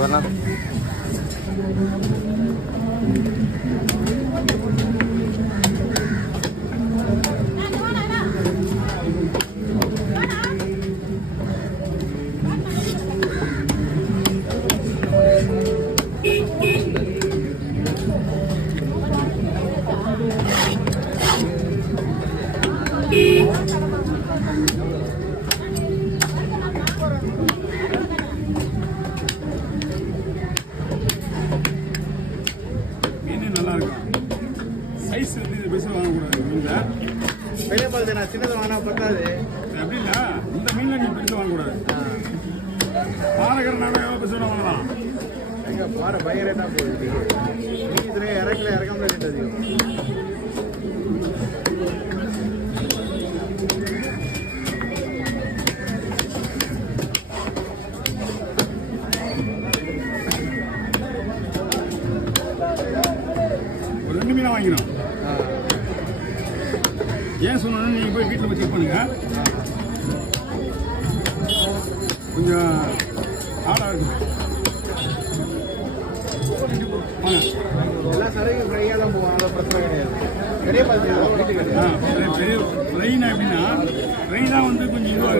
வரலாம். மீன் நல்லா இருக்கும். சைஸ் வந்து இது பெருசாக வாங்கக்கூடாது. மீனில் பெரிய பார்த்து நான் சின்னதை வாங்கினா பத்தாது. அப்படி இல்லை, இந்த மீனில் நீ பெருசாக வாங்கக்கூடாது. பாறைக்கிறனால எவ்வளோ பெருசாக வாங்கலாம். எங்கே பாறை பயங்கர தான் போகுது. மீன் இதுலேயே இறக்காம ரேட் அதிகம். ஒரு 2 மீனாக வாங்கிக்கணும். ஏன் சொன்னோன்னு நீங்கள் போய் வீட்டில் போய் செக் பண்ணுங்க. கொஞ்சம் ஆடாக இருக்கும். வாங்க. எல்லாம் சரக்கு ஃப்ரையாக தான் போவோம். அவ்வளோ பிரச்சனை கிடையாது. பெரிய பார்த்து வீட்டுக்கு பெரிய ஃப்ரைனா எப்படின்னா ஃப்ரை தான் வந்து கொஞ்சம் இதுவாக